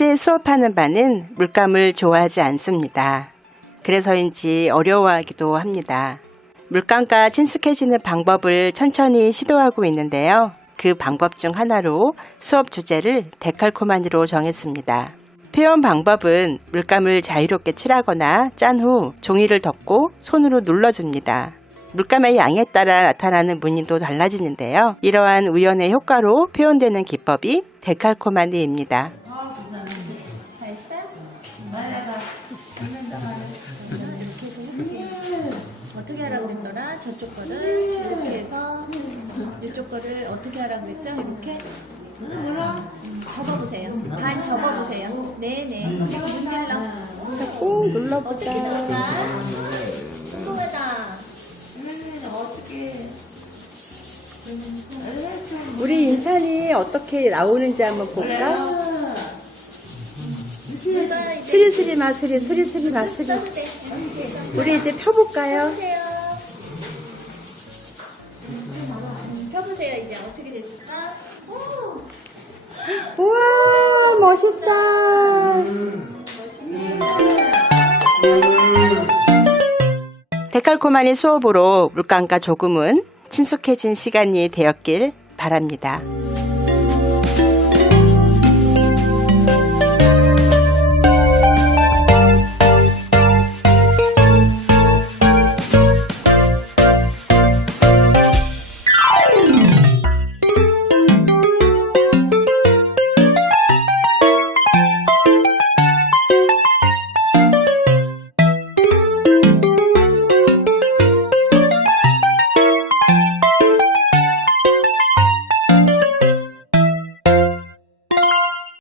현재 수업하는 바는 물감을 좋아하지 않습니다. 그래서인지 어려워하기도 합니다. 물감과 친숙해지는 방법을 천천히 시도하고 있는데요. 그 방법 중 하나로 수업 주제를 데칼코마니로 정했습니다. 표현 방법은 물감을 자유롭게 칠하거나 짠 후 종이를 덮고 손으로 눌러줍니다. 물감의 양에 따라 나타나는 무늬도 달라지는데요. 이러한 우연의 효과로 표현되는 기법이 데칼코마니입니다. 다 했어요? 어떻게 하라고 했더라? 저쪽 거를 이렇게 해서 이쪽 거를 어떻게 하라고 했죠? 이렇게 음, 접어보세요. 반 접어보세요. 네네. 이렇게 문질러. 꾹 눌러보자. 어떻게 들어가? 궁금하다. 우리 인찬이 어떻게 나오는지 한번 볼까? 스리스리 마스리 스리스리 마스리. 우리 이제 펴볼까요? 펴보세요. 음, 펴보세요. 이제 어떻게 됐을까? 오! 우와 멋있다 데칼코마니 수업으로 물감과 조금은 친숙해진 시간이 되었길 바랍니다.